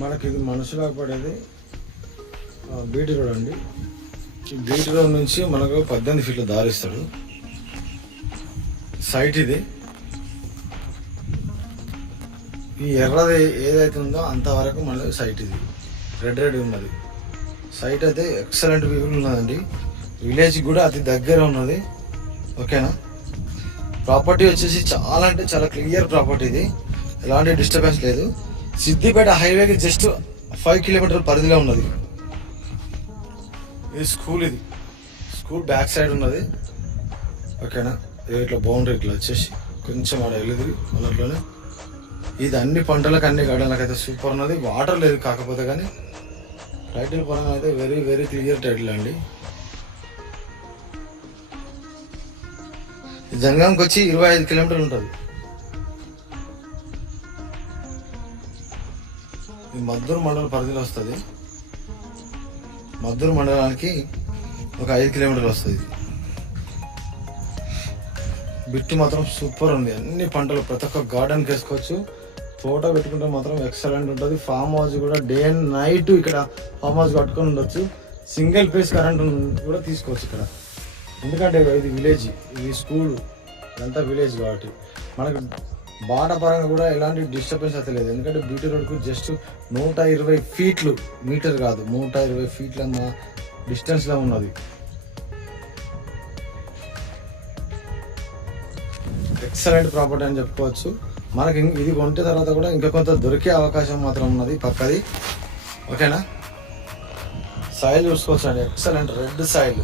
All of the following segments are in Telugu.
మనకి ఇది మనుషులకు పడేది బీటీ రోడ్ అండి. ఈ బీటీ రోడ్ నుంచి మనకు 18 ఫీట్ల దారి ఇస్తాడు. సైట్ ఇది. ఈ ఎర్రది ఏదైతే ఉందో అంతవరకు మన సైట్ ఇది. రెడ్ ఉన్నది సైట్ అయితే ఎక్సలెంట్ వ్యూ ఉన్నదండి. విలేజ్ కూడా అతి దగ్గర ఉన్నది. ఓకేనా. ప్రాపర్టీ వచ్చేసి చాలా అంటే చాలా క్లియర్ ప్రాపర్టీ ఇది. ఎలాంటి డిస్టర్బెన్స్ లేదు. సిద్దిపేట హైవేకి జస్ట్ 5 కిలోమీటర్ పరిధిలో ఉన్నది. ఇది స్కూల్ బ్యాక్ సైడ్ ఉన్నది. ఓకేనా. ఇట్లా బౌండరీ ఇట్లా వచ్చేసి కొంచెం ఆడ వెళ్ళింది మొదట్లోనే. ఇది అన్ని పంటలకు అన్ని గార్డెన్లకు అయితే సూపర్ ఉన్నది. వాటర్ లేదు కాకపోతే, కానీ టైటిల్ పరంగా అయితే వెరీ వెరీ క్లియర్ టైటిల్ అండి. జనగాంకి వచ్చి 25 కిలోమీటర్లు ఉంటుంది. ఇది మద్దూరు మండల పరిధిలో వస్తుంది. మద్దూరు మండలానికి ఒక 5 కిలోమీటర్లు వస్తుంది. బిట్టు మాత్రం సూపర్ ఉంది. అన్ని పంటలు ప్రతి ఒక్క గార్డెన్కి వేసుకోవచ్చు. ఫోటో పెట్టుకుంటే మాత్రం ఎక్సలెంట్ ఉంటుంది. ఫామ్ హౌస్ కూడా డే అండ్ నైట్ ఇక్కడ ఫామ్ హౌస్ కట్టుకొని ఉండొచ్చు. సింగిల్ ఫేస్ కరెంట్ కూడా తీసుకోవచ్చు ఇక్కడ. ఎందుకంటే ఇది విలేజ్, ఇది స్కూల్, ఇదంతా విలేజ్ కాబట్టి మనకు బాట పరంగా కూడా ఎలాంటి డిస్టర్బెన్స్ అయితే లేదు. ఎందుకంటే బీటీ రోడ్కు జస్ట్ 120 ఫీట్లు, మీటర్ కాదు 120 ఫీట్ల డిస్టెన్స్లో ఉన్నది. ఎక్సలెంట్ ప్రాపర్టీ అని చెప్పుకోవచ్చు. మనకి ఇది కొంటే తర్వాత కూడా ఇంకా కొంత దొరికే అవకాశం మాత్రం ఉన్నది పక్కది. ఓకేనా. సాయిల్ చూసుకోవచ్చు అండి. Excellent red soil.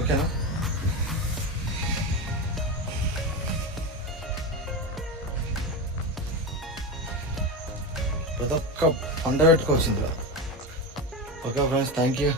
ఓకేనా. ప్రతి ఒక్క పంట పెట్టుకోవచ్చు ఇందులో. Okay friends, thank you.